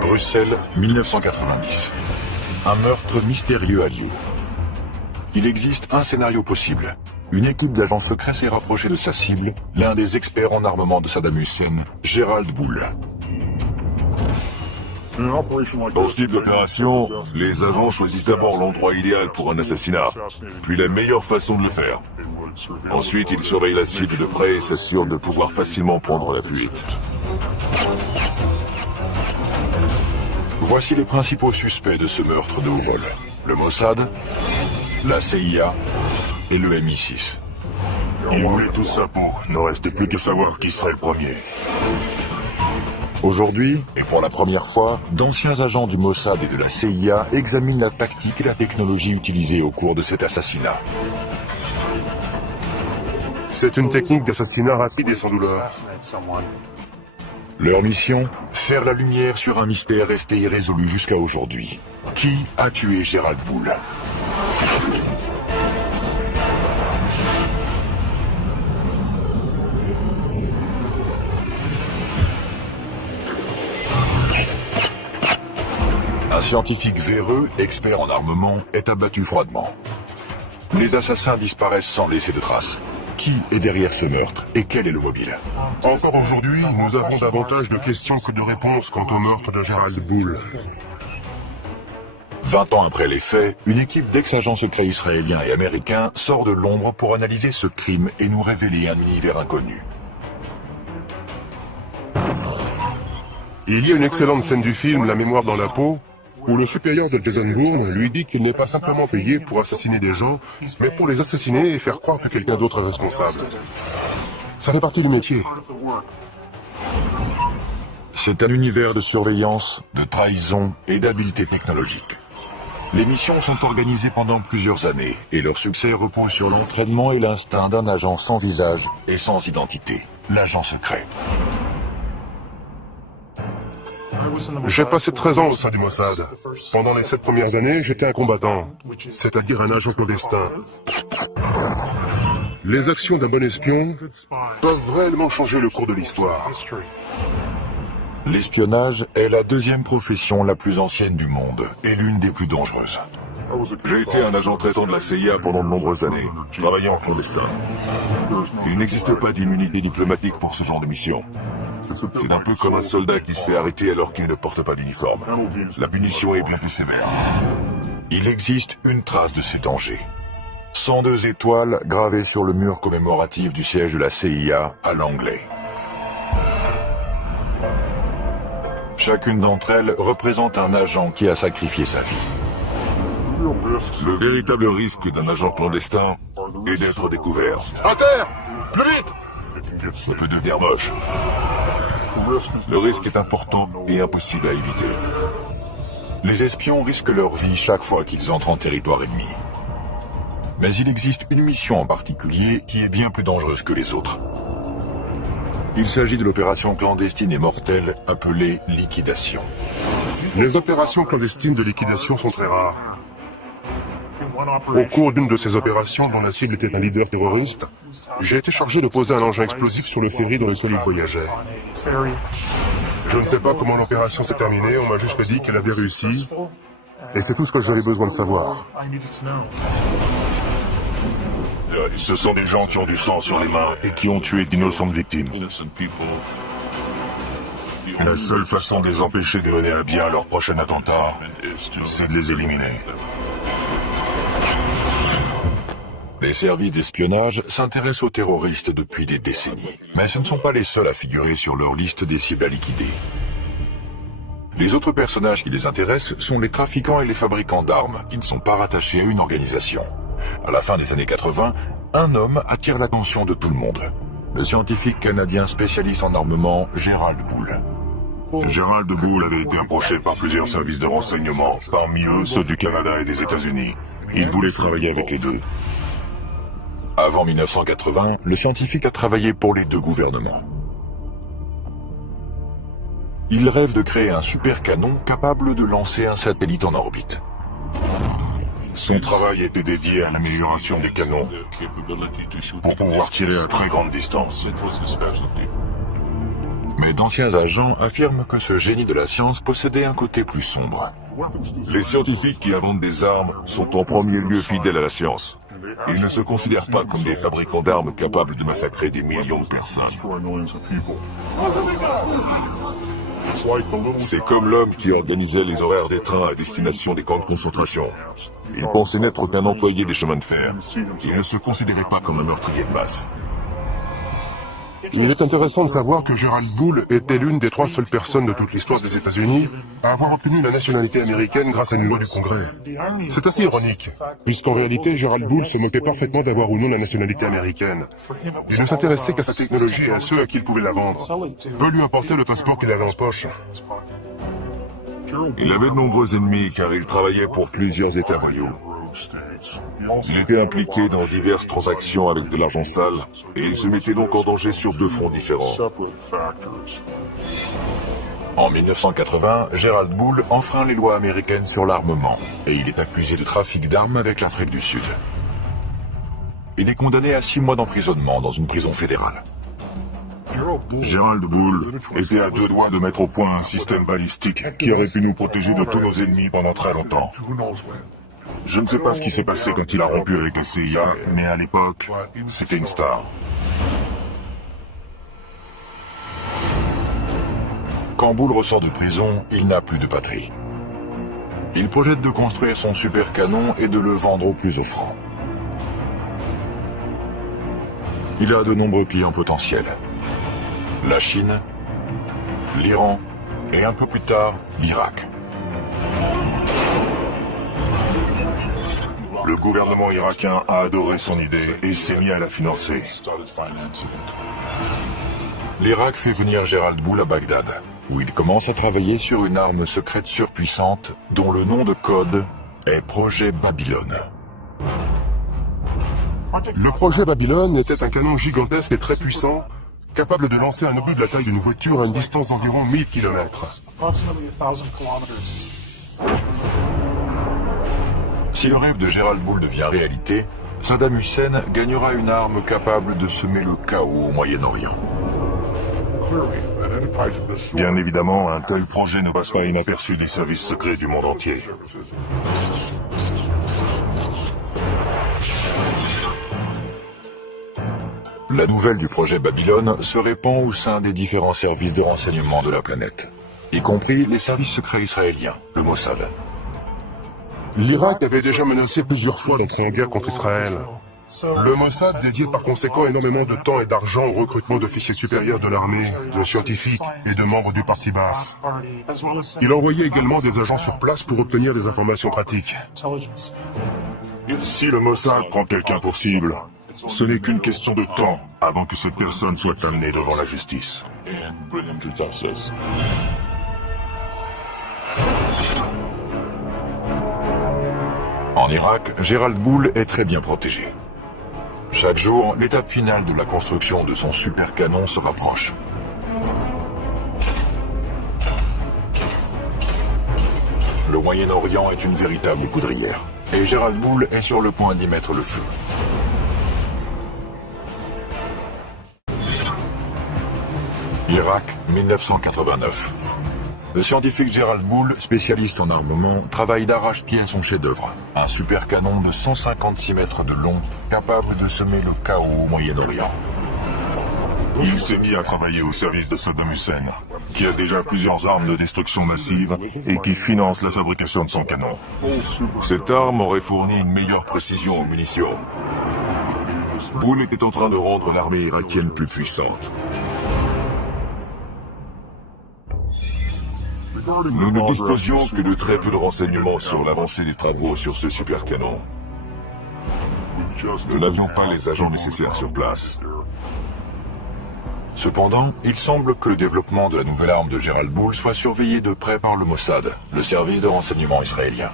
Bruxelles, 1990. Un meurtre mystérieux a lieu. Il existe un scénario possible. Une équipe d'agents secrets s'est rapprochée de sa cible, l'un des experts en armement de Saddam Hussein, Gerald Bull. Dans ce type d'opération, les agents choisissent d'abord l'endroit idéal pour un assassinat, puis la meilleure façon de le faire. Ensuite, ils surveillent la cible de près et s'assurent de pouvoir facilement prendre la fuite. Voici les principaux suspects de ce meurtre de haut vol. Le Mossad, la CIA et le MI6. Ils voulaient tous sa peau, ne restait plus qu'à savoir qui serait le premier. Aujourd'hui, et pour la première fois, d'anciens agents du Mossad et de la CIA examinent la tactique et la technologie utilisée au cours de cet assassinat. C'est une technique d'assassinat rapide et sans douleur. Leur mission, faire la lumière sur un mystère resté irrésolu jusqu'à aujourd'hui. Qui a tué Gerald Bull? Un scientifique véreux, expert en armement, est abattu froidement. Les assassins disparaissent sans laisser de traces. Qui est derrière ce meurtre et quel est le mobile? Encore aujourd'hui, nous avons davantage de questions que de réponses quant au meurtre de Gerald Bull. 20 ans après les faits, une équipe d'ex-agents secrets israéliens et américains sort de l'ombre pour analyser ce crime et nous révéler un univers inconnu. Il y a une excellente scène du film La mémoire dans la peau, où le supérieur de Jason Bourne lui dit qu'il n'est pas simplement payé pour assassiner des gens, mais pour les assassiner et faire croire que quelqu'un d'autre est responsable. Ça fait partie du métier. C'est un univers de surveillance, de trahison et d'habileté technologique. Les missions sont organisées pendant plusieurs années et leur succès repose sur l'entraînement et l'instinct d'un agent sans visage et sans identité, l'agent secret. J'ai passé 13 ans au sein du Mossad. Pendant les 7 premières années, j'étais un combattant, c'est-à-dire un agent clandestin. Les actions d'un bon espion peuvent réellement changer le cours de l'histoire. L'espionnage est la deuxième profession la plus ancienne du monde et l'une des plus dangereuses. J'ai été un agent traitant de la CIA pendant de nombreuses années. Je travaillais en clandestin. Il n'existe pas d'immunité diplomatique pour ce genre de mission. C'est un peu comme un soldat qui se fait arrêter alors qu'il ne porte pas d'uniforme. La punition est bien plus sévère. Il existe une trace de ces dangers. 102 étoiles gravées sur le mur commémoratif du siège de la CIA à Langley. Chacune d'entre elles représente un agent qui a sacrifié sa vie. Le véritable risque d'un agent clandestin est d'être découvert. À terre! Plus vite! Ça peut devenir moche. Le risque est important et impossible à éviter. Les espions risquent leur vie chaque fois qu'ils entrent en territoire ennemi. Mais il existe une mission en particulier qui est bien plus dangereuse que les autres. Il s'agit de l'opération clandestine et mortelle appelée liquidation. Les opérations clandestines de liquidation sont très rares. Au cours d'une de ces opérations, dont la cible était un leader terroriste, j'ai été chargé de poser un engin explosif sur le ferry dans lequel il voyageait. Je ne sais pas comment l'opération s'est terminée, on m'a juste dit qu'elle avait réussi, et c'est tout ce que j'avais besoin de savoir. Ce sont des gens qui ont du sang sur les mains et qui ont tué d'innocentes victimes. La seule façon de les empêcher de mener à bien leur prochain attentat, c'est de les éliminer. Les services d'espionnage s'intéressent aux terroristes depuis des décennies. Mais ce ne sont pas les seuls à figurer sur leur liste des cibles à liquider. Les autres personnages qui les intéressent sont les trafiquants et les fabricants d'armes, qui ne sont pas rattachés à une organisation. À la fin des années 80, un homme attire l'attention de tout le monde. Le scientifique canadien spécialiste en armement, Gerald Bull. Gerald Bull avait été approché par plusieurs services de renseignement, parmi eux ceux du Canada et des États-Unis. Il voulait travailler avec les deux. Avant 1980, le scientifique a travaillé pour les deux gouvernements. Il rêve de créer un super canon capable de lancer un satellite en orbite. Son travail était dédié à l'amélioration des canons pour pouvoir tirer à très grande distance. Mais d'anciens agents affirment que ce génie de la science possédait un côté plus sombre. Les scientifiques qui inventent des armes sont en premier lieu fidèles à la science. Ils ne se considèrent pas comme des fabricants d'armes capables de massacrer des millions de personnes. C'est comme l'homme qui organisait les horaires des trains à destination des camps de concentration. Il pensait n'être qu'un employé des chemins de fer. Il ne se considérait pas comme un meurtrier de masse. Il est intéressant de savoir que Gerald Bull était l'une des 3 seules personnes de toute l'histoire des États-Unis à avoir obtenu la nationalité américaine grâce à une loi du Congrès. C'est assez ironique, puisqu'en réalité, Gerald Bull se moquait parfaitement d'avoir ou non la nationalité américaine. Il ne s'intéressait qu'à sa technologie et à ceux à qui il pouvait la vendre. Peu lui importait le passeport qu'il avait en poche. Il avait de nombreux ennemis car il travaillait pour plusieurs États voyous. Il était impliqué dans diverses transactions avec de l'argent sale et il se mettait donc en danger sur 2 fronts différents. En 1980, Gerald Bull enfreint les lois américaines sur l'armement et il est accusé de trafic d'armes avec l'Afrique du Sud. Il est condamné à 6 mois d'emprisonnement dans une prison fédérale. Gerald Bull était à 2 doigts de mettre au point un système balistique qui aurait pu nous protéger de tous nos ennemis pendant très longtemps. Je ne sais pas ce qui s'est passé quand il a rompu avec la CIA, mais à l'époque, c'était une star. Quand Bull ressort de prison, il n'a plus de patrie. Il projette de construire son super canon et de le vendre au plus offrant. Il a de nombreux clients potentiels. La Chine, l'Iran et un peu plus tard, l'Irak. Le gouvernement irakien a adoré son idée et s'est mis à la financer. L'Irak fait venir Gerald Bull à Bagdad, où il commence à travailler sur une arme secrète surpuissante dont le nom de code est Projet Babylone. Le projet Babylone était un canon gigantesque et très puissant, capable de lancer un obus de la taille d'une voiture à une distance d'environ 1000 km. Si le rêve de Gerald Bull devient réalité, Saddam Hussein gagnera une arme capable de semer le chaos au Moyen-Orient. Bien évidemment, un tel projet ne passe pas inaperçu des services secrets du monde entier. La nouvelle du projet Babylone se répand au sein des différents services de renseignement de la planète, y compris les services secrets israéliens, le Mossad. L'Irak avait déjà menacé plusieurs fois d'entrer en guerre contre Israël. Le Mossad dédiait par conséquent énormément de temps et d'argent au recrutement d'officiers supérieurs de l'armée, de scientifiques et de membres du parti basse. Il envoyait également des agents sur place pour obtenir des informations pratiques. Si le Mossad prend quelqu'un pour cible, ce n'est qu'une question de temps avant que cette personne soit amenée devant la justice. En Irak, Gerald Bull est très bien protégé. Chaque jour, l'étape finale de la construction de son super canon se rapproche. Le Moyen-Orient est une véritable poudrière, et Gerald Bull est sur le point d'y mettre le feu. Irak, 1989. Le scientifique Gerald Bull, spécialiste en armement, travaille d'arrache-pied à son chef-d'œuvre, un super canon de 156 mètres de long, capable de semer le chaos au Moyen-Orient. Il s'est mis à travailler au service de Saddam Hussein, qui a déjà plusieurs armes de destruction massive et qui finance la fabrication de son canon. Cette arme aurait fourni une meilleure précision aux munitions. Bull était en train de rendre l'armée irakienne plus puissante. Nous ne disposions que de très peu de renseignements sur l'avancée des travaux sur ce super canon. Nous n'avions pas les agents nécessaires sur place. Cependant, il semble que le développement de la nouvelle arme de Gerald Bull soit surveillé de près par le Mossad, le service de renseignement israélien.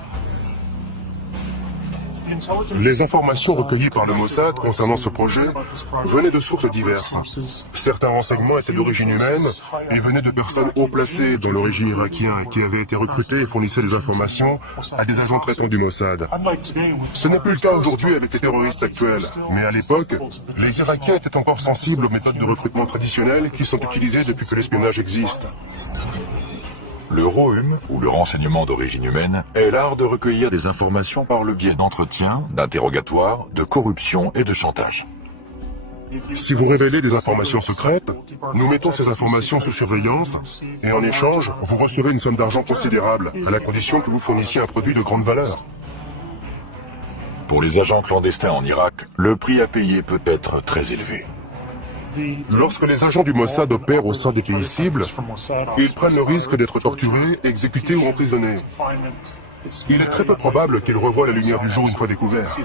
Les informations recueillies par le Mossad concernant ce projet venaient de sources diverses. Certains renseignements étaient d'origine humaine et venaient de personnes haut placées dans le régime irakien qui avaient été recrutées et fournissaient des informations à des agents traitants du Mossad. Ce n'est plus le cas aujourd'hui avec les terroristes actuels, mais à l'époque, les Irakiens étaient encore sensibles aux méthodes de recrutement traditionnelles qui sont utilisées depuis que l'espionnage existe. Le ROHUM, ou le renseignement d'origine humaine, est l'art de recueillir des informations par le biais d'entretiens, d'interrogatoires, de corruption et de chantage. Si vous révélez des informations secrètes, nous mettons ces informations sous surveillance et en échange, vous recevez une somme d'argent considérable, à la condition que vous fournissiez un produit de grande valeur. Pour les agents clandestins en Irak, le prix à payer peut être très élevé. Lorsque les agents du Mossad opèrent au sein des pays cibles, ils prennent le risque d'être torturés, exécutés ou emprisonnés. Il est très peu probable qu'ils revoient la lumière du jour une fois découverts.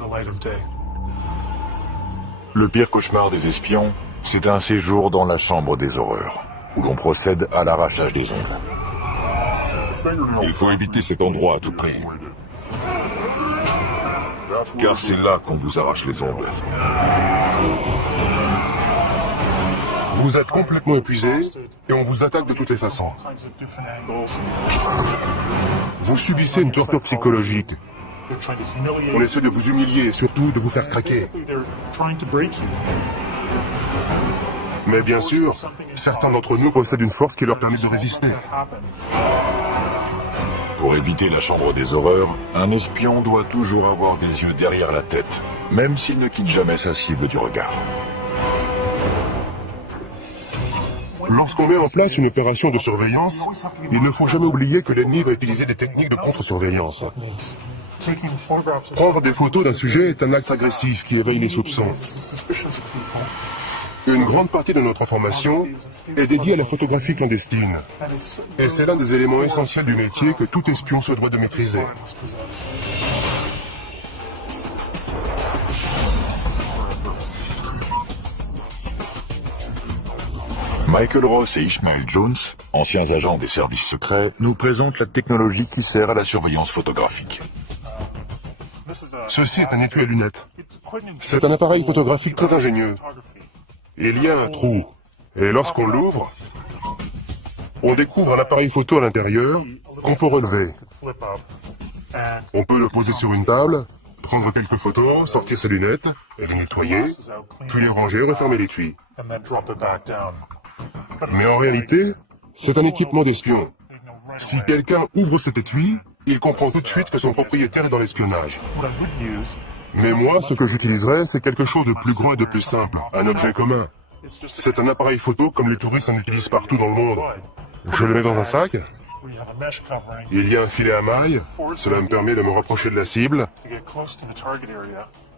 Le pire cauchemar des espions, c'est un séjour dans la chambre des horreurs, où l'on procède à l'arrachage des ongles. Il faut éviter cet endroit à tout prix. Car c'est là qu'on vous arrache les ongles. Vous êtes complètement épuisé et on vous attaque de toutes les façons. Vous subissez une torture psychologique. On essaie de vous humilier et surtout de vous faire craquer. Mais bien sûr, certains d'entre nous possèdent une force qui leur permet de résister. Pour éviter la chambre des horreurs, un espion doit toujours avoir des yeux derrière la tête, même s'il ne quitte jamais sa cible du regard. Lorsqu'on met en place une opération de surveillance, il ne faut jamais oublier que l'ennemi va utiliser des techniques de contre-surveillance. Prendre des photos d'un sujet est un acte agressif qui éveille les soupçons. Une grande partie de notre information est dédiée à la photographie clandestine. Et c'est l'un des éléments essentiels du métier que tout espion se doit de maîtriser. Michael Ross et Ishmael Jones, anciens agents des services secrets, nous présentent la technologie qui sert à la surveillance photographique. Ceci est un étui à lunettes. C'est un appareil photographique très ingénieux. Il y a un trou, et lorsqu'on l'ouvre, on découvre un appareil photo à l'intérieur qu'on peut relever. On peut le poser sur une table, prendre quelques photos, sortir ses lunettes, et les nettoyer, puis les ranger et refermer l'étui. Mais en réalité, c'est un équipement d'espion. Si quelqu'un ouvre cet étui, il comprend tout de suite que son propriétaire est dans l'espionnage. Mais moi, ce que j'utiliserais, c'est quelque chose de plus grand et de plus simple, un objet commun. C'est un appareil photo comme les touristes en utilisent partout dans le monde. Je le mets dans un sac. Il y a un filet à mailles, cela me permet de me rapprocher de la cible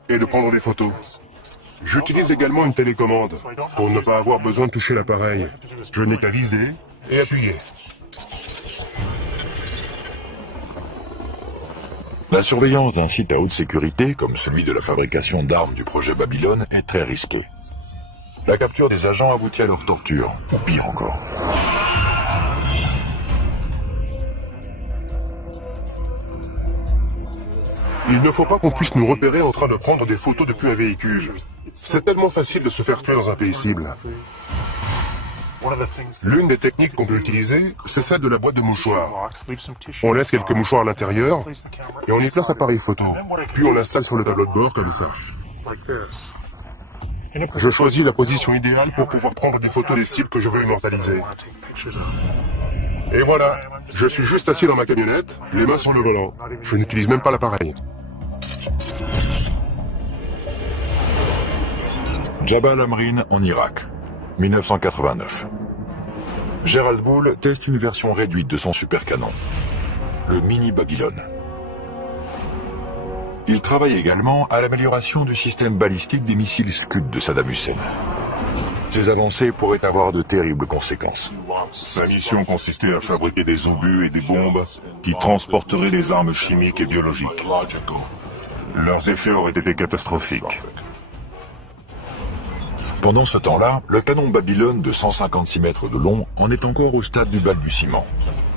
et de prendre des photos. J'utilise également une télécommande pour ne pas avoir besoin de toucher l'appareil. Je n'ai qu'à viser et appuyer. La surveillance d'un site à haute sécurité, comme celui de la fabrication d'armes du projet Babylone, est très risquée. La capture des agents aboutit à leur torture, ou pire encore. Il ne faut pas qu'on puisse nous repérer en train de prendre des photos depuis un véhicule. C'est tellement facile de se faire tuer dans un pays cible. L'une des techniques qu'on peut utiliser, c'est celle de la boîte de mouchoirs. On laisse quelques mouchoirs à l'intérieur et on y place l'appareil photo. Puis on l'installe sur le tableau de bord comme ça. Je choisis la position idéale pour pouvoir prendre des photos des cibles que je veux immortaliser. Et voilà, je suis juste assis dans ma camionnette, les mains sur le volant. Je n'utilise même pas l'appareil. Jabal Amrin en Irak, 1989. Gerald Bull teste une version réduite de son supercanon, le Mini Babylone. Il travaille également à l'amélioration du système balistique des missiles Scud de Saddam Hussein. Ces avancées pourraient avoir de terribles conséquences. Sa mission consistait à fabriquer des obus et des bombes qui transporteraient des armes chimiques et biologiques. Leurs effets auraient été catastrophiques. Pendant ce temps-là, le canon Babylone de 156 mètres de long en est encore au stade du balbutiement.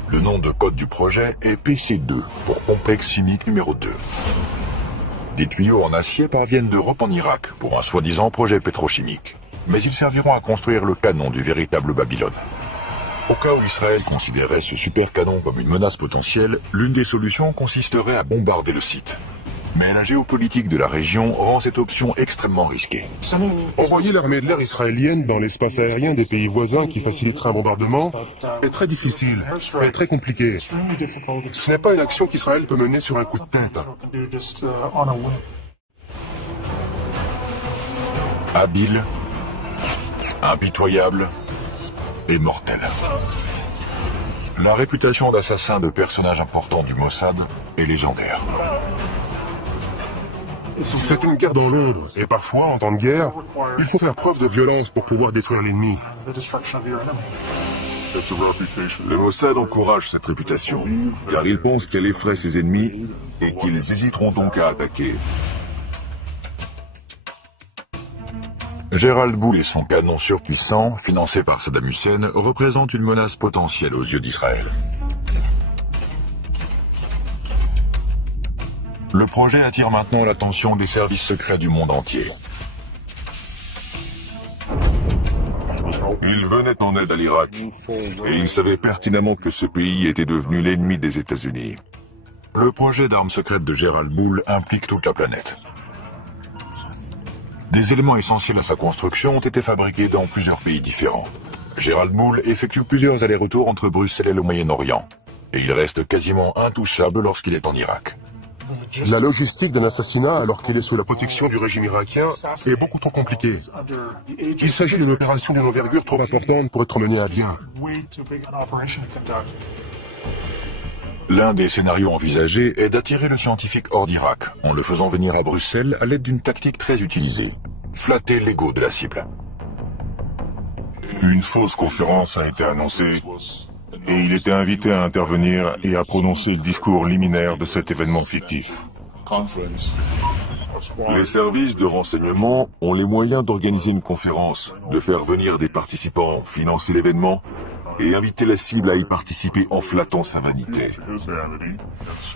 Le nom de code du projet est PC2, pour complexe chimique numéro 2. Des tuyaux en acier parviennent d'Europe en Irak pour un soi-disant projet pétrochimique. Mais ils serviront à construire le canon du véritable Babylone. Au cas où Israël considérait ce super canon comme une menace potentielle, l'une des solutions consisterait à bombarder le site. Mais la géopolitique de la région rend cette option extrêmement risquée. Envoyer l'armée de l'air israélienne dans l'espace aérien des pays voisins qui faciliterait un bombardement est très difficile et très compliqué. Ce n'est pas une action qu'Israël peut mener sur un coup de tête. Habile, impitoyable et mortel. La réputation d'assassin de personnages importants du Mossad est légendaire. C'est une guerre dans l'ombre, et parfois, en temps de guerre, il faut faire preuve de violence pour pouvoir détruire l'ennemi. Le Mossad encourage cette réputation, car il pense qu'elle effraie ses ennemis et qu'ils hésiteront donc à attaquer. Gerald Bull et son canon surpuissant, financé par Saddam Hussein, représentent une menace potentielle aux yeux d'Israël. Le projet attire maintenant l'attention des services secrets du monde entier. Il venait en aide à l'Irak, et il savait pertinemment que ce pays était devenu l'ennemi des États-Unis. Le projet d'armes secrètes de Gerald Bull implique toute la planète. Des éléments essentiels à sa construction ont été fabriqués dans plusieurs pays différents. Gerald Bull effectue plusieurs allers-retours entre Bruxelles et le Moyen-Orient, et il reste quasiment intouchable lorsqu'il est en Irak. La logistique d'un assassinat alors qu'il est sous la protection du régime irakien est beaucoup trop compliquée. Il s'agit d'une opération d'une envergure trop importante pour être menée à bien. L'un des scénarios envisagés est d'attirer le scientifique hors d'Irak, en le faisant venir à Bruxelles à l'aide d'une tactique très utilisée. Flatter l'ego de la cible. Une fausse conférence a été annoncée et il était invité à intervenir et à prononcer le discours liminaire de cet événement fictif. Les services de renseignement ont les moyens d'organiser une conférence, de faire venir des participants, financer l'événement et inviter la cible à y participer en flattant sa vanité.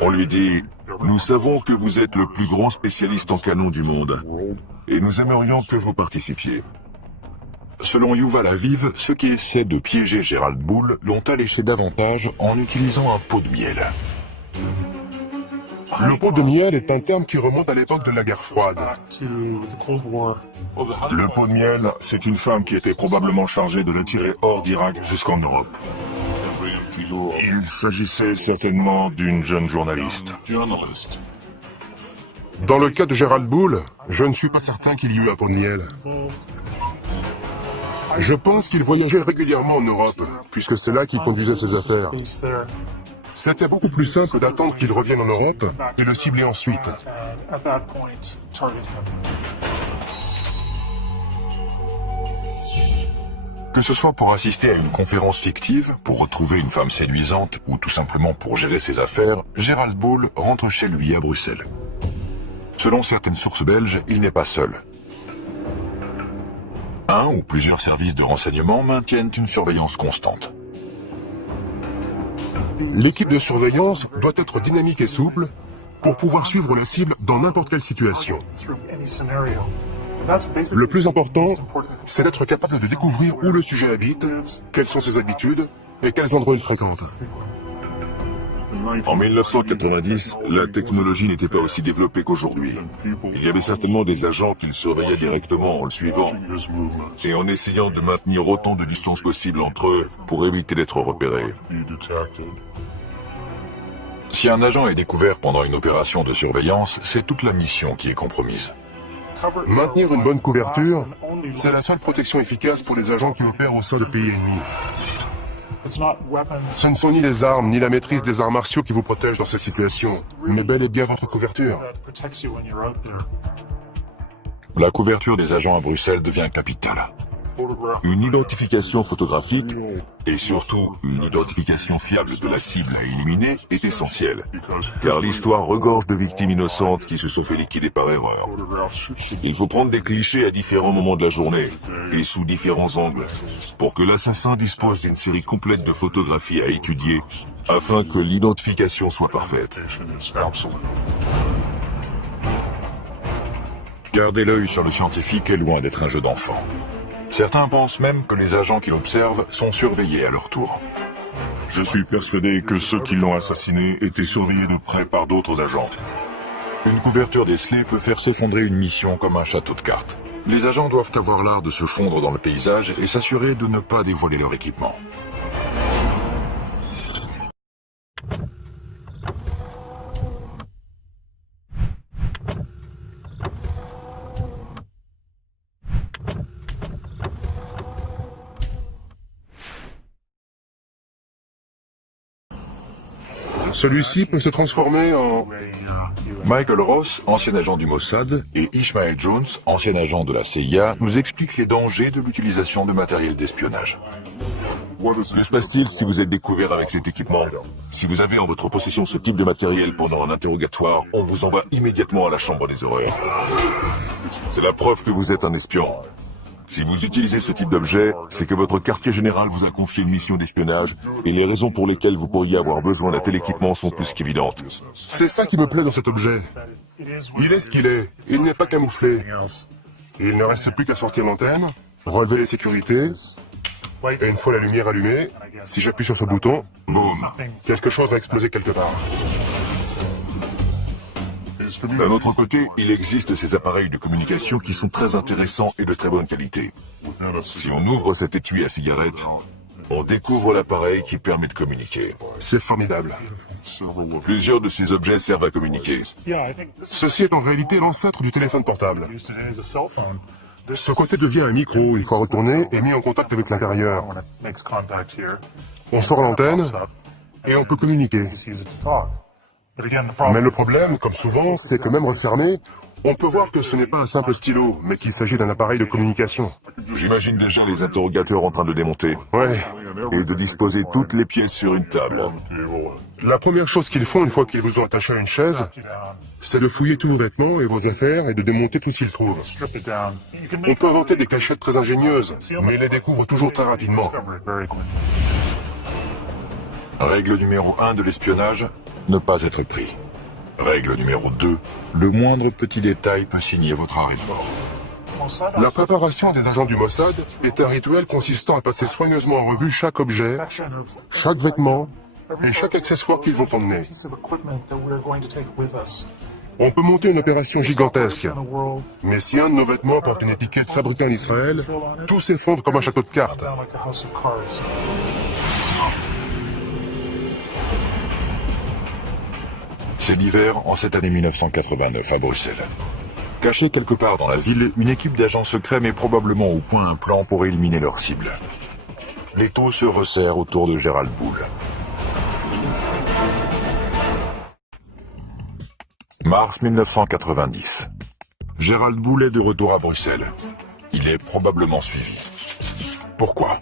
On lui dit « Nous savons que vous êtes le plus grand spécialiste en canon du monde et nous aimerions que vous participiez. » Selon Yuval Aviv, ceux qui essaient de piéger Gerald Bull l'ont alléché davantage en utilisant un pot de miel. Le pot de miel est un terme qui remonte à l'époque de la guerre froide. Le pot de miel, c'est une femme qui était probablement chargée de l'attirer hors d'Irak jusqu'en Europe. Il s'agissait certainement d'une jeune journaliste. Dans le cas de Gerald Bull, je ne suis pas certain qu'il y eut un pot de miel. Je pense qu'il voyageait régulièrement en Europe, puisque c'est là qu'il conduisait ses affaires. C'était beaucoup plus simple d'attendre qu'il revienne en Europe et le cibler ensuite. Que ce soit pour assister à une conférence fictive, pour retrouver une femme séduisante ou tout simplement pour gérer ses affaires, Gerald Bull rentre chez lui à Bruxelles. Selon certaines sources belges, il n'est pas seul. Un ou plusieurs services de renseignement maintiennent une surveillance constante. L'équipe de surveillance doit être dynamique et souple pour pouvoir suivre la cible dans n'importe quelle situation. Le plus important, c'est d'être capable de découvrir où le sujet habite, quelles sont ses habitudes et quels endroits il fréquente. En 1990, la technologie n'était pas aussi développée qu'aujourd'hui. Il y avait certainement des agents qui le surveillaient directement en le suivant et en essayant de maintenir autant de distance possible entre eux pour éviter d'être repérés. Si un agent est découvert pendant une opération de surveillance, c'est toute la mission qui est compromise. Maintenir une bonne couverture, c'est la seule protection efficace pour les agents qui opèrent au sein de pays ennemis. Ce ne sont ni les armes, ni la maîtrise des arts martiaux qui vous protègent dans cette situation, mais bel et bien votre couverture. La couverture des agents à Bruxelles devient capitale. Une identification photographique et surtout une identification fiable de la cible à éliminer est essentielle, car l'histoire regorge de victimes innocentes qui se sont fait liquider par erreur. Il faut prendre des clichés à différents moments de la journée et sous différents angles pour que l'assassin dispose d'une série complète de photographies à étudier afin que l'identification soit parfaite. Garder l'œil sur le scientifique est loin d'être un jeu d'enfant. Certains pensent même que les agents qui l'observent sont surveillés à leur tour. Je suis persuadé que ceux qui l'ont assassiné étaient surveillés de près par d'autres agents. Une couverture décelée peut faire s'effondrer une mission comme un château de cartes. Les agents doivent avoir l'art de se fondre dans le paysage et s'assurer de ne pas dévoiler leur équipement. Celui-ci peut se transformer en... Michael Ross, ancien agent du Mossad, et Ishmael Jones, ancien agent de la CIA, nous expliquent les dangers de l'utilisation de matériel d'espionnage. Que se passe-t-il si vous êtes découvert avec cet équipement? Si vous avez en votre possession ce type de matériel pendant un interrogatoire, on vous envoie immédiatement à la chambre des horreurs. C'est la preuve que vous êtes un espion. Si vous utilisez ce type d'objet, c'est que votre quartier général vous a confié une mission d'espionnage et les raisons pour lesquelles vous pourriez avoir besoin d'un tel équipement sont plus qu'évidentes. C'est ça qui me plaît dans cet objet. Il est ce qu'il est. Il n'est pas camouflé. Il ne reste plus qu'à sortir l'antenne, relever les sécurités, et une fois la lumière allumée, si j'appuie sur ce bouton, boum, quelque chose va exploser quelque part. D'un autre côté, il existe ces appareils de communication qui sont très intéressants et de très bonne qualité. Si on ouvre cet étui à cigarette, on découvre l'appareil qui permet de communiquer. C'est formidable. Plusieurs de ces objets servent à communiquer. Ceci est en réalité l'ancêtre du téléphone portable. Ce côté devient un micro, une fois retourné et mis en contact avec l'intérieur. On sort l'antenne et on peut communiquer. Mais le problème, comme souvent, c'est que même refermé, on peut voir que ce n'est pas un simple stylo, mais qu'il s'agit d'un appareil de communication. J'imagine déjà les interrogateurs en train de démonter. Ouais. Et de disposer toutes les pièces sur une table. La première chose qu'ils font une fois qu'ils vous ont attaché à une chaise, c'est de fouiller tous vos vêtements et vos affaires et de démonter tout ce qu'ils trouvent. On peut inventer des cachettes très ingénieuses, mais ils les découvrent toujours très rapidement. Règle numéro 1 de l'espionnage, ne pas être pris. Règle numéro 2, le moindre petit détail peut signer votre arrêt de mort. La préparation des agents du Mossad est un rituel consistant à passer soigneusement en revue chaque objet, chaque vêtement et chaque accessoire qu'ils vont emmener. On peut monter une opération gigantesque, mais si un de nos vêtements porte une étiquette fabriquée en Israël, tout s'effondre comme un château de cartes. C'est l'hiver en cette année 1989 à Bruxelles. Cachée quelque part dans la ville, une équipe d'agents secrets met probablement au point un plan pour éliminer leur cible. L'étau se resserre autour de Gerald Bull. Mars 1990. Gerald Bull est de retour à Bruxelles. Il est probablement suivi. Pourquoi ?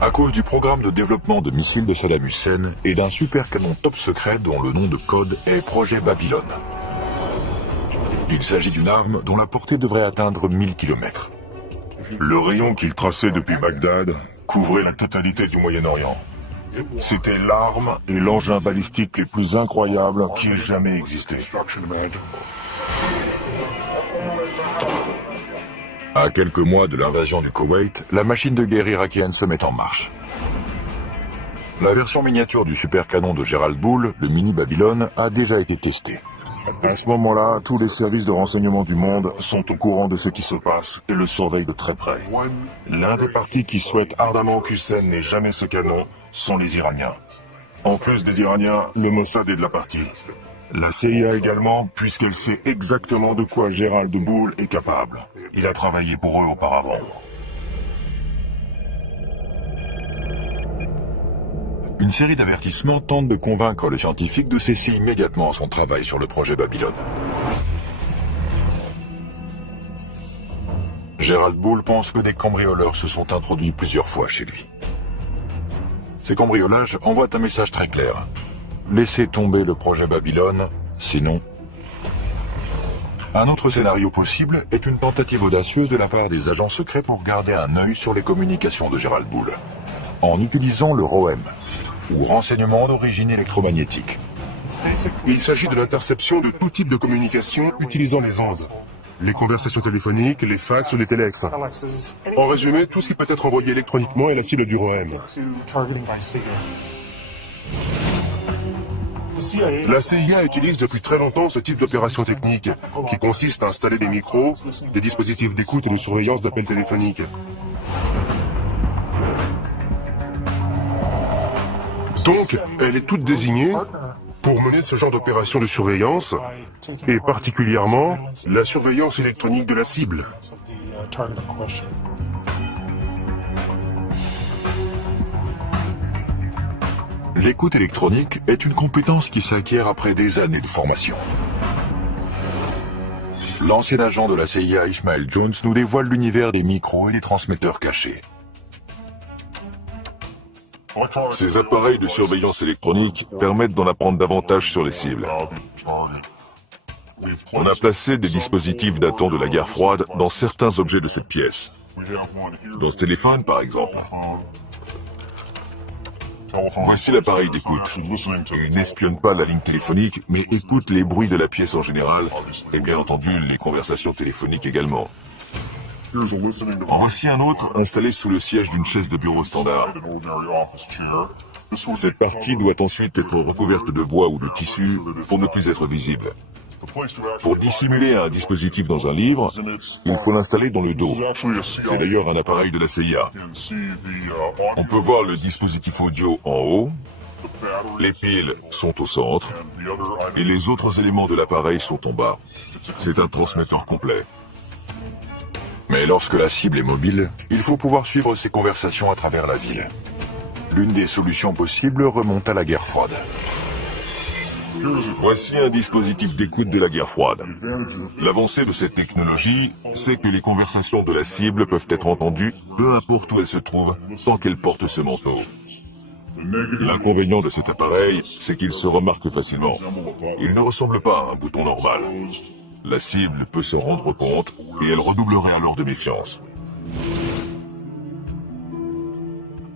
À cause du programme de développement de missiles de Saddam Hussein et d'un super canon top secret dont le nom de code est Projet Babylone. Il s'agit d'une arme dont la portée devrait atteindre 1000 km. Le rayon qu'il traçait depuis Bagdad couvrait la totalité du Moyen-Orient. C'était l'arme et l'engin balistique les plus incroyables qui aient jamais existé. À quelques mois de l'invasion du Koweït, la machine de guerre irakienne se met en marche. La version miniature du super canon de Gerald Bull, le mini Babylone, a déjà été testée. À ce moment-là, tous les services de renseignement du monde sont au courant de ce qui se passe et le surveillent de très près. L'un des partis qui souhaite ardemment qu'Hussein n'ait jamais ce canon sont les Iraniens. En plus des Iraniens, le Mossad est de la partie. La CIA également, puisqu'elle sait exactement de quoi Gerald Bull est capable. Il a travaillé pour eux auparavant. Une série d'avertissements tente de convaincre le scientifique de cesser immédiatement son travail sur le projet Babylone. Gerald Bull pense que des cambrioleurs se sont introduits plusieurs fois chez lui. Ces cambriolages envoient un message très clair. Laissez tomber le projet Babylone, sinon... Un autre scénario possible est une tentative audacieuse de la part des agents secrets pour garder un œil sur les communications de Gerald Bull, en utilisant le ROM, ou renseignement d'origine électromagnétique. Il s'agit de l'interception de tout type de communication utilisant les ondes. Les conversations téléphoniques, les fax ou les téléx. En résumé, tout ce qui peut être envoyé électroniquement est la cible du ROM. La CIA utilise depuis très longtemps ce type d'opération technique, qui consiste à installer des micros, des dispositifs d'écoute et de surveillance d'appels téléphoniques. Donc, elle est toute désignée pour mener ce genre d'opération de surveillance, et particulièrement la surveillance électronique de la cible. L'écoute électronique est une compétence qui s'acquiert après des années de formation. L'ancien agent de la CIA Ishmael Jones nous dévoile l'univers des micros et des transmetteurs cachés. Ces appareils de surveillance électronique permettent d'en apprendre davantage sur les cibles. On a placé des dispositifs datant de la guerre froide dans certains objets de cette pièce. Dans ce téléphone, par exemple. Voici l'appareil d'écoute. Il n'espionne pas la ligne téléphonique, mais écoute les bruits de la pièce en général, et bien entendu les conversations téléphoniques également. En voici un autre installé sous le siège d'une chaise de bureau standard. Cette partie doit ensuite être recouverte de bois ou de tissu pour ne plus être visible. Pour dissimuler un dispositif dans un livre, il faut l'installer dans le dos. C'est d'ailleurs un appareil de la CIA. On peut voir le dispositif audio en haut, les piles sont au centre, et les autres éléments de l'appareil sont en bas. C'est un transmetteur complet. Mais lorsque la cible est mobile, il faut pouvoir suivre ses conversations à travers la ville. L'une des solutions possibles remonte à la guerre froide. Voici un dispositif d'écoute de la guerre froide. L'avancée de cette technologie, c'est que les conversations de la cible peuvent être entendues, peu importe où elles se trouvent, tant qu'elle porte ce manteau. L'inconvénient de cet appareil, c'est qu'il se remarque facilement. Il ne ressemble pas à un bouton normal. La cible peut se rendre compte et elle redoublerait alors de méfiance.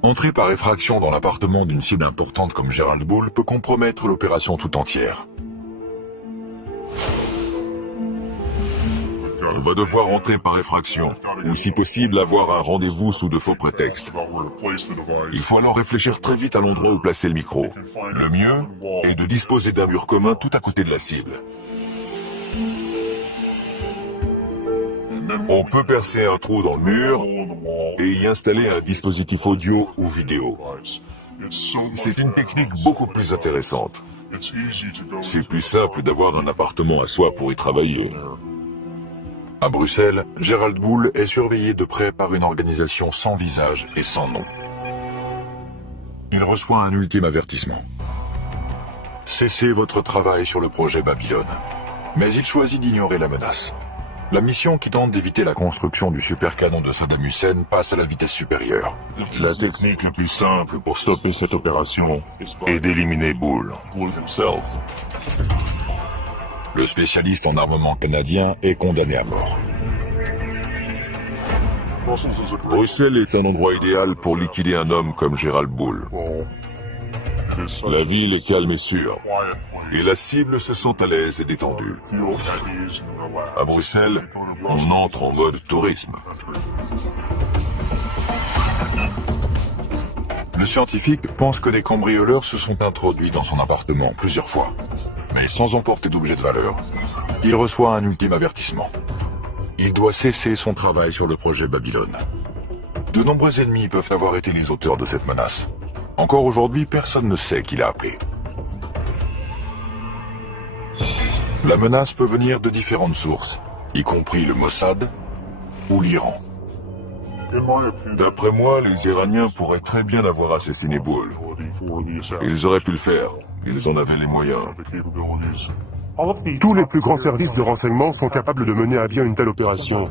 Entrer par effraction dans l'appartement d'une cible importante comme Gerald Bull peut compromettre l'opération tout entière. On va devoir entrer par effraction, ou si possible avoir un rendez-vous sous de faux prétextes. Il faut alors réfléchir très vite à l'endroit où placer le micro. Le mieux est de disposer d'un mur commun tout à côté de la cible. On peut percer un trou dans le mur et y installer un dispositif audio ou vidéo. C'est une technique beaucoup plus intéressante. C'est plus simple d'avoir un appartement à soi pour y travailler. À Bruxelles, Gerald Bull est surveillé de près par une organisation sans visage et sans nom. Il reçoit un ultime avertissement. Cessez votre travail sur le projet Babylone. Mais il choisit d'ignorer la menace. La mission qui tente d'éviter la construction du supercanon de Saddam Hussein passe à la vitesse supérieure. La technique la plus simple pour stopper cette opération est d'éliminer Bull himself. Le spécialiste en armement canadien est condamné à mort. Bruxelles est un endroit idéal pour liquider un homme comme Gerald Bull. La ville est calme et sûre, et la cible se sent à l'aise et détendue. À Bruxelles, on entre en mode tourisme. Le scientifique pense que des cambrioleurs se sont introduits dans son appartement plusieurs fois, mais sans emporter d'objets de valeur. Il reçoit un ultime avertissement. Il doit cesser son travail sur le projet Babylone. De nombreux ennemis peuvent avoir été les auteurs de cette menace. Encore aujourd'hui, personne ne sait qui l'a appelé. La menace peut venir de différentes sources, y compris le Mossad ou l'Iran. D'après moi, les Iraniens pourraient très bien avoir assassiné Bull. Ils auraient pu le faire. Ils en avaient les moyens. Tous les plus grands services de renseignement sont capables de mener à bien une telle opération.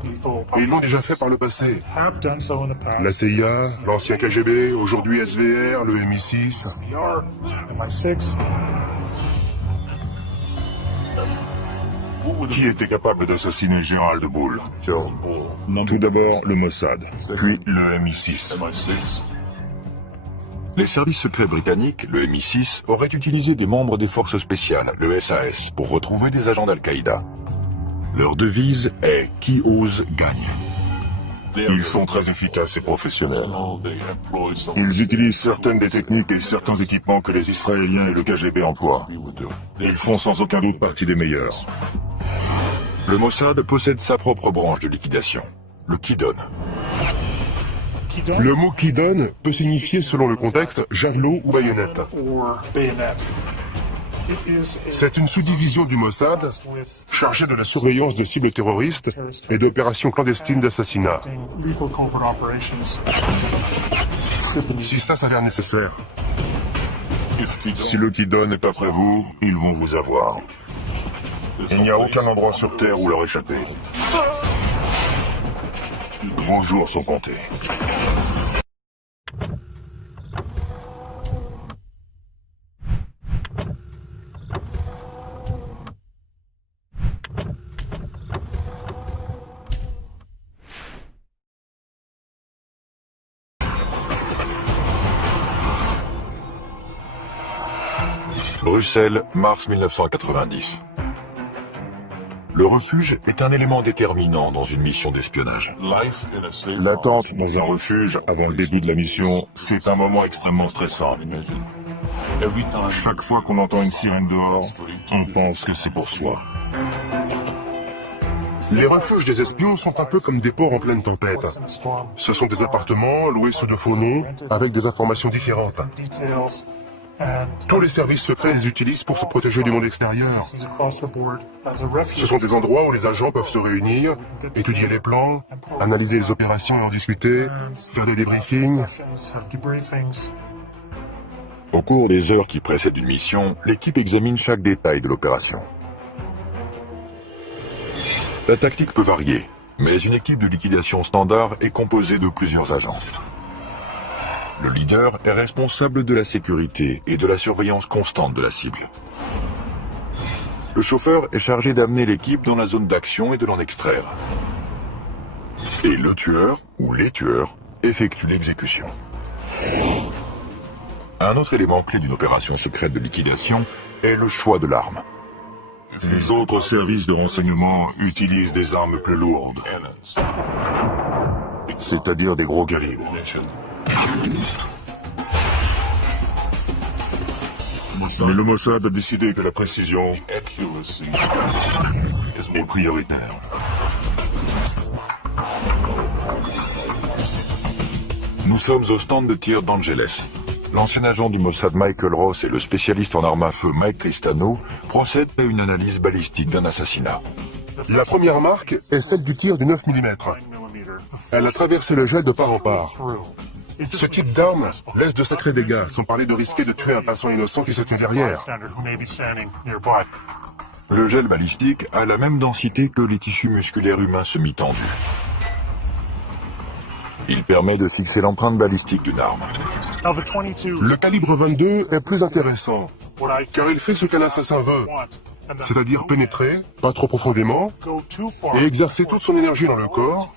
Et ils l'ont déjà fait par le passé. La CIA, l'ancien KGB, aujourd'hui SVR, le MI6. Qui était capable d'assassiner Gerald Bull? Tout d'abord le Mossad, puis le MI6. Les services secrets britanniques, le MI6, auraient utilisé des membres des forces spéciales, le SAS, pour retrouver des agents d'Al-Qaïda. Leur devise est « Qui ose gagne ». Ils sont très efficaces et professionnels. Ils utilisent certaines des techniques et certains équipements que les Israéliens et le KGB emploient. Ils font sans aucun doute partie des meilleurs. Le Mossad possède sa propre branche de liquidation, le Kidon. Le mot Kidon peut signifier, selon le contexte, javelot ou baïonnette. C'est une sous-division du Mossad chargée de la surveillance de cibles terroristes et d'opérations clandestines d'assassinat. Si ça s'avère nécessaire. Si le Kidon n'est pas près vous, ils vont vous avoir. Il n'y a aucun endroit sur Terre où leur échapper. Vos jours sont comptés. Bruxelles, mars 1990. Le refuge est un élément déterminant dans une mission d'espionnage. L'attente dans un refuge avant le début de la mission, c'est un moment extrêmement stressant. Chaque fois qu'on entend une sirène dehors, on pense que c'est pour soi. Les refuges des espions sont un peu comme des ports en pleine tempête. Ce sont des appartements loués sous de faux noms, avec des informations différentes. Tous les services secrets les utilisent pour se protéger du monde extérieur. Ce sont des endroits où les agents peuvent se réunir, étudier les plans, analyser les opérations et en discuter, faire des débriefings. Au cours des heures qui précèdent une mission, l'équipe examine chaque détail de l'opération. La tactique peut varier, mais une équipe de liquidation standard est composée de plusieurs agents. Le leader est responsable de la sécurité et de la surveillance constante de la cible. Le chauffeur est chargé d'amener l'équipe dans la zone d'action et de l'en extraire. Et le tueur, ou les tueurs, effectuent l'exécution. Un autre élément clé d'une opération secrète de liquidation est le choix de l'arme. Les autres services de renseignement utilisent des armes plus lourdes, c'est-à-dire des gros calibres. Mais le Mossad a décidé que la précision est prioritaire. Nous sommes au stand de tir d'Angeles. L'ancien agent du Mossad Michael Ross et le spécialiste en armes à feu Mike Cristano procèdent à une analyse balistique d'un assassinat. La première marque est celle du tir du 9 mm. Elle a traversé le gel de part en part. Ce type d'arme laisse de sacrés dégâts, sans parler de risquer de tuer un passant innocent qui se tient derrière. Le gel balistique a la même densité que les tissus musculaires humains semi-tendus. Il permet de fixer l'empreinte balistique d'une arme. Le calibre 22 est plus intéressant, car il fait ce qu'un assassin veut, c'est-à-dire pénétrer, pas trop profondément, et exercer toute son énergie dans le corps,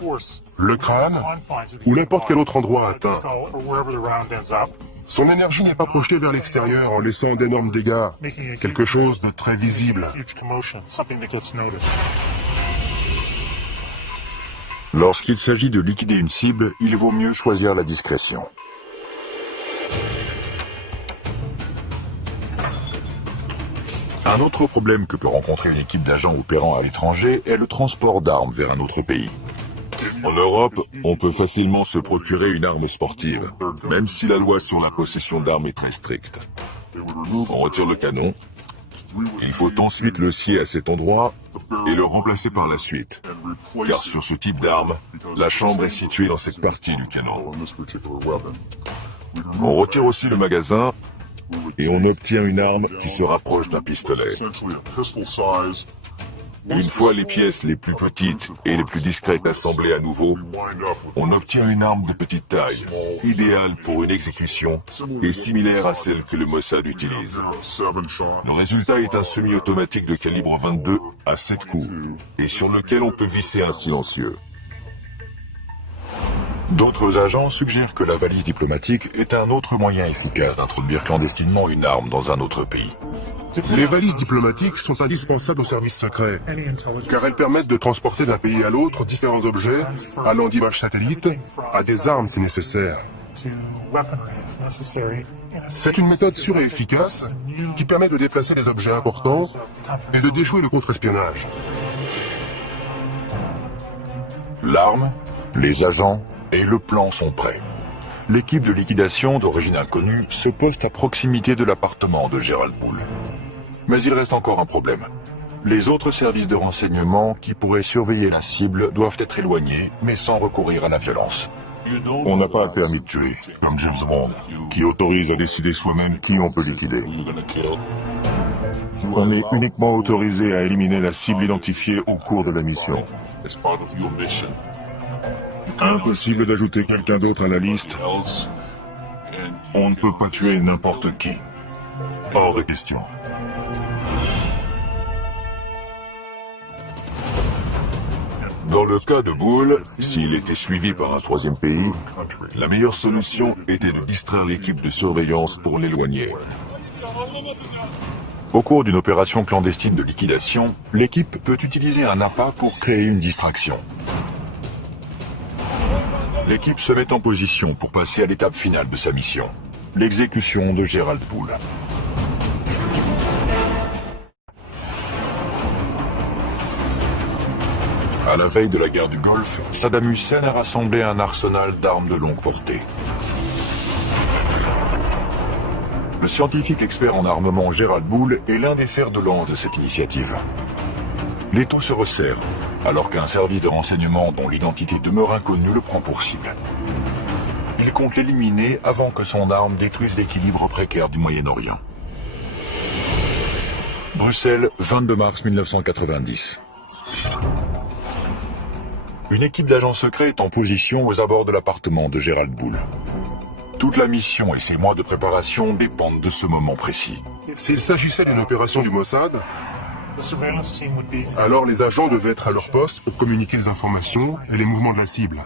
le crâne, ou n'importe quel autre endroit atteint. Son énergie n'est pas projetée vers l'extérieur en laissant d'énormes dégâts, quelque chose de très visible. Lorsqu'il s'agit de liquider une cible, il vaut mieux choisir la discrétion. Un autre problème que peut rencontrer une équipe d'agents opérant à l'étranger est le transport d'armes vers un autre pays. En Europe, on peut facilement se procurer une arme sportive, même si la loi sur la possession d'armes est très stricte. On retire le canon, il faut ensuite le scier à cet endroit et le remplacer par la suite, car sur ce type d'arme, la chambre est située dans cette partie du canon. On retire aussi le magasin et on obtient une arme qui se rapproche d'un pistolet. Une fois les pièces les plus petites et les plus discrètes assemblées à nouveau, on obtient une arme de petite taille, idéale pour une exécution et similaire à celle que le Mossad utilise. Le résultat est un semi-automatique de calibre 22 à 7 coups et sur lequel on peut visser un silencieux. D'autres agents suggèrent que la valise diplomatique est un autre moyen efficace d'introduire clandestinement une arme dans un autre pays. Les valises diplomatiques sont indispensables aux services secrets, car elles permettent de transporter d'un pays à l'autre différents objets, allant d'images satellites à des armes si nécessaire. C'est une méthode sûre et efficace qui permet de déplacer des objets importants et de déjouer le contre-espionnage. L'arme, les agents et le plan sont prêts. L'équipe de liquidation d'origine inconnue se poste à proximité de l'appartement de Gerald Bull. Mais il reste encore un problème. Les autres services de renseignement qui pourraient surveiller la cible doivent être éloignés, mais sans recourir à la violence. On n'a pas un permis de tuer, comme James Bond, qui autorise à décider soi-même qui on peut liquider. On est uniquement autorisé à éliminer la cible identifiée au cours de la mission. Impossible d'ajouter quelqu'un d'autre à la liste. On ne peut pas tuer n'importe qui. Hors de question. Dans le cas de Bull, s'il était suivi par un troisième pays, la meilleure solution était de distraire l'équipe de surveillance pour l'éloigner. Au cours d'une opération clandestine de liquidation, l'équipe peut utiliser un appât pour créer une distraction. L'équipe se met en position pour passer à l'étape finale de sa mission, l'exécution de Gerald Bull. À la veille de la guerre du Golfe, Saddam Hussein a rassemblé un arsenal d'armes de longue portée. Le scientifique expert en armement Gerald Bull est l'un des fers de lance de cette initiative. L'étau se resserre, alors qu'un service de renseignement dont l'identité demeure inconnue le prend pour cible. Il compte l'éliminer avant que son arme détruise l'équilibre précaire du Moyen-Orient. Bruxelles, 22 mars 1990. Une équipe d'agents secrets est en position aux abords de l'appartement de Gerald Bull. Toute la mission et ses mois de préparation dépendent de ce moment précis. S'il s'agissait d'une opération du Mossad, alors les agents devaient être à leur poste pour communiquer les informations et les mouvements de la cible.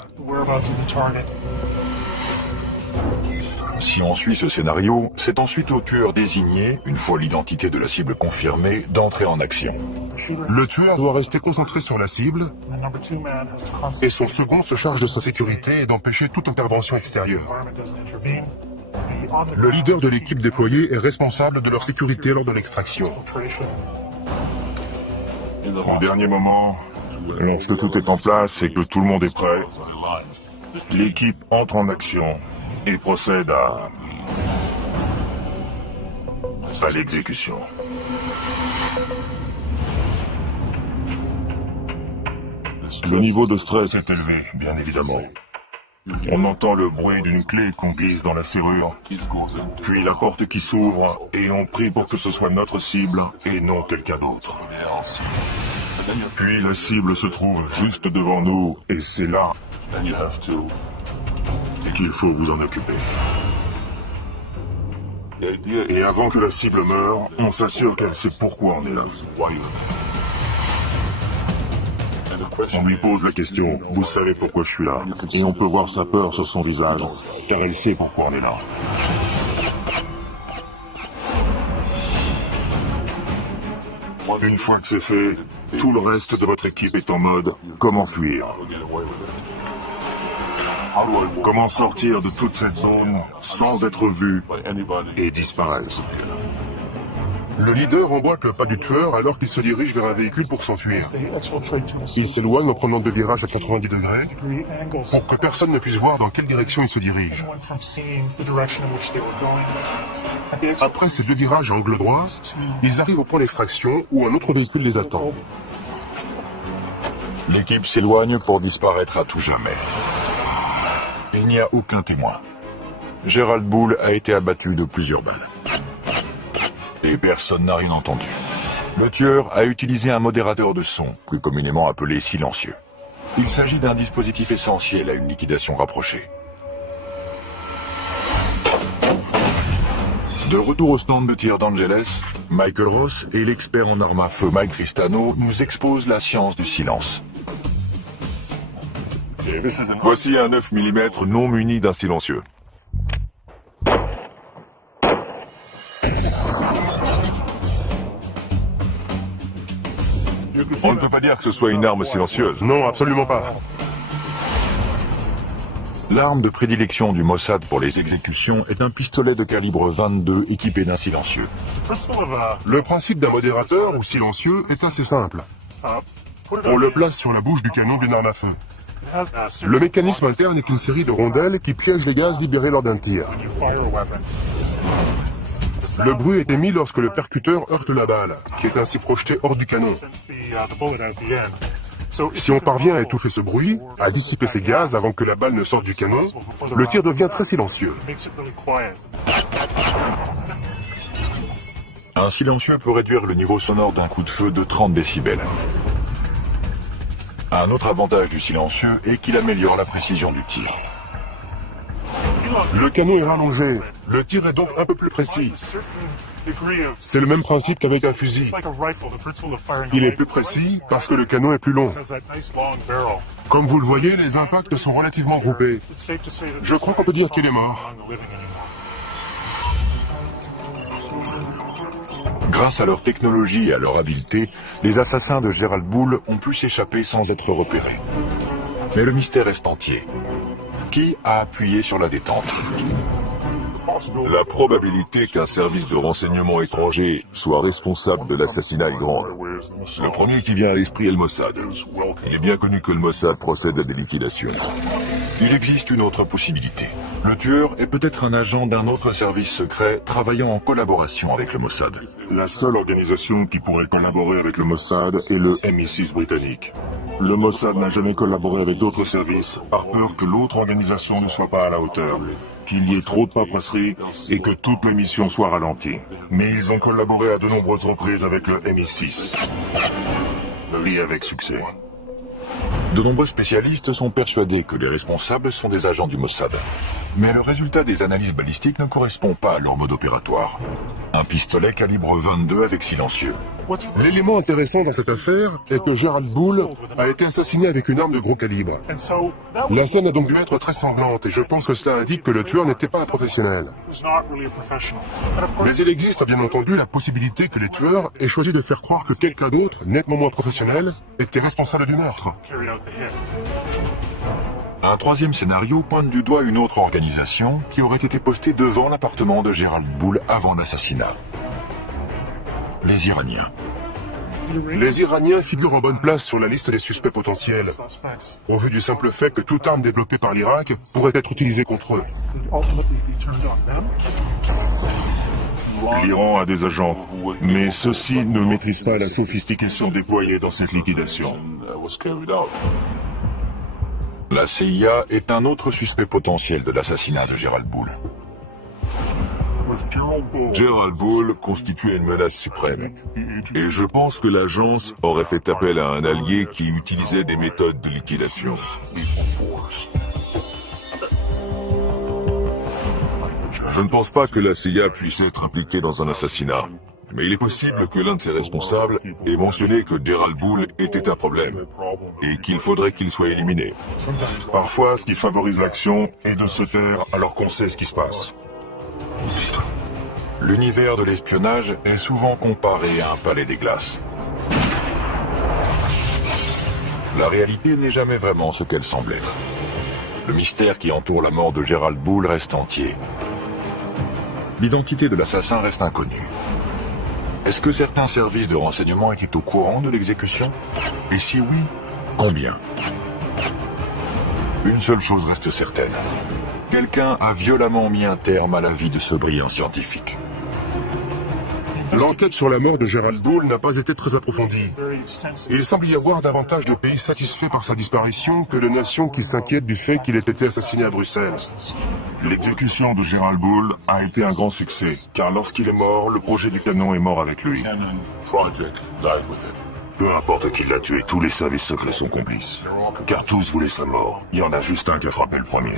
Si on suit ce scénario, c'est ensuite au tueur désigné, une fois l'identité de la cible confirmée, d'entrer en action. Le tueur doit rester concentré sur la cible et son second se charge de sa sécurité et d'empêcher toute intervention extérieure. Le leader de l'équipe déployée est responsable de leur sécurité lors de l'extraction. Au dernier moment, lorsque tout est en place et que tout le monde est prêt, l'équipe entre en action et procède à l'exécution. Le niveau de stress est élevé, bien évidemment. On entend le bruit d'une clé qu'on glisse dans la serrure, puis la porte qui s'ouvre, et on prie pour que ce soit notre cible et non quelqu'un d'autre. Puis la cible se trouve juste devant nous, et c'est là qu'il faut vous en occuper. Et avant que la cible meure, on s'assure qu'elle sait pourquoi on est là. On lui pose la question, vous savez pourquoi je suis là? Et on peut voir sa peur sur son visage, car elle sait pourquoi on est là. Une fois que c'est fait, tout le reste de votre équipe est en mode « Comment fuir ?» Comment sortir de toute cette zone sans être vu et disparaître? Le leader emboîte le pas du tueur alors qu'il se dirige vers un véhicule pour s'enfuir. Il s'éloigne en prenant deux virages à 90 degrés pour que personne ne puisse voir dans quelle direction il se dirige. Après ces deux virages à angle droit, ils arrivent au point d'extraction où un autre véhicule les attend. L'équipe s'éloigne pour disparaître à tout jamais. Il n'y a aucun témoin. Gerald Bull a été abattu de plusieurs balles. Et personne n'a rien entendu. Le tueur a utilisé un modérateur de son, plus communément appelé silencieux. Il s'agit d'un dispositif essentiel à une liquidation rapprochée. De retour au stand de tir d'Angeles, Michael Ross et l'expert en armes à feu Mike Tristano nous exposent la science du silence. Voici un 9 mm non muni d'un silencieux. On ne peut pas dire que ce soit une arme silencieuse. Non, absolument pas. L'arme de prédilection du Mossad pour les exécutions est un pistolet de calibre 22 équipé d'un silencieux. Le principe d'un modérateur ou silencieux est assez simple. On le place sur la bouche du canon d'une arme à feu. Le mécanisme interne est une série de rondelles qui piègent les gaz libérés lors d'un tir. Le bruit est émis lorsque le percuteur heurte la balle, qui est ainsi projetée hors du canon. Si on parvient à étouffer ce bruit, à dissiper ces gaz avant que la balle ne sorte du canon, le tir devient très silencieux. Un silencieux peut réduire le niveau sonore d'un coup de feu de 30 décibels. Un autre avantage du silencieux est qu'il améliore la précision du tir. Le canon est rallongé, le tir est donc un peu plus précis. C'est le même principe qu'avec un fusil. Il est plus précis parce que le canon est plus long. Comme vous le voyez, les impacts sont relativement groupés. Je crois qu'on peut dire qu'il est mort. Grâce à leur technologie et à leur habileté, les assassins de Gerald Bull ont pu s'échapper sans être repérés. Mais le mystère reste entier. Qui a appuyé sur la détente? La probabilité qu'un service de renseignement étranger soit responsable de l'assassinat est grande. Le premier qui vient à l'esprit est le Mossad. Il est bien connu que le Mossad procède à des liquidations. Il existe une autre possibilité. Le tueur est peut-être un agent d'un autre service secret travaillant en collaboration avec le Mossad. La seule organisation qui pourrait collaborer avec le Mossad est le MI6 britannique. Le Mossad n'a jamais collaboré avec d'autres services par peur que l'autre organisation ne soit pas à la hauteur, qu'il y ait trop de paperasserie et que toute la mission soit ralentie. Mais ils ont collaboré à de nombreuses reprises avec le MI6. Et avec succès. De nombreux spécialistes sont persuadés que les responsables sont des agents du Mossad. Mais le résultat des analyses balistiques ne correspond pas à leur mode opératoire. Un pistolet calibre 22 avec silencieux. L'élément intéressant dans cette affaire est que Gerald Bull a été assassiné avec une arme de gros calibre. La scène a donc dû être très sanglante et je pense que cela indique que le tueur n'était pas un professionnel. Mais il existe bien entendu la possibilité que les tueurs aient choisi de faire croire que quelqu'un d'autre, nettement moins professionnel, était responsable du meurtre. Un troisième scénario pointe du doigt une autre organisation qui aurait été postée devant l'appartement de Gerald Bull avant l'assassinat. Les Iraniens. Les Iraniens figurent en bonne place sur la liste des suspects potentiels, au vu du simple fait que toute arme développée par l'Irak pourrait être utilisée contre eux. L'Iran a des agents, mais ceux-ci ne maîtrisent pas la sophistication déployée dans cette liquidation. La CIA est un autre suspect potentiel de l'assassinat de Gerald Bull. Gerald Bull constituait une menace suprême. Et je pense que l'agence aurait fait appel à un allié qui utilisait des méthodes de liquidation. Je ne pense pas que la CIA puisse être impliquée dans un assassinat. Mais il est possible que l'un de ses responsables ait mentionné que Gerald Bull était un problème et qu'il faudrait qu'il soit éliminé. Parfois, ce qui favorise l'action est de se taire alors qu'on sait ce qui se passe. L'univers de l'espionnage est souvent comparé à un palais des glaces. La réalité n'est jamais vraiment ce qu'elle semble être. Le mystère qui entoure la mort de Gerald Bull reste entier. L'identité de l'assassin reste inconnue. Est-ce que certains services de renseignement étaient au courant de l'exécution? Et si oui, combien? Une seule chose reste certaine. Quelqu'un a violemment mis un terme à la vie de ce brillant scientifique. L'enquête sur la mort de Gerald Bull n'a pas été très approfondie. Il semble y avoir davantage de pays satisfaits par sa disparition que de nations qui s'inquiètent du fait qu'il ait été assassiné à Bruxelles. L'exécution de Gerald Bull a été un grand succès, car lorsqu'il est mort, le projet du canon est mort avec lui. Peu importe qui l'a tué, tous les services secrets sont complices. Car tous voulaient sa mort. Il y en a juste un qui a frappé le premier.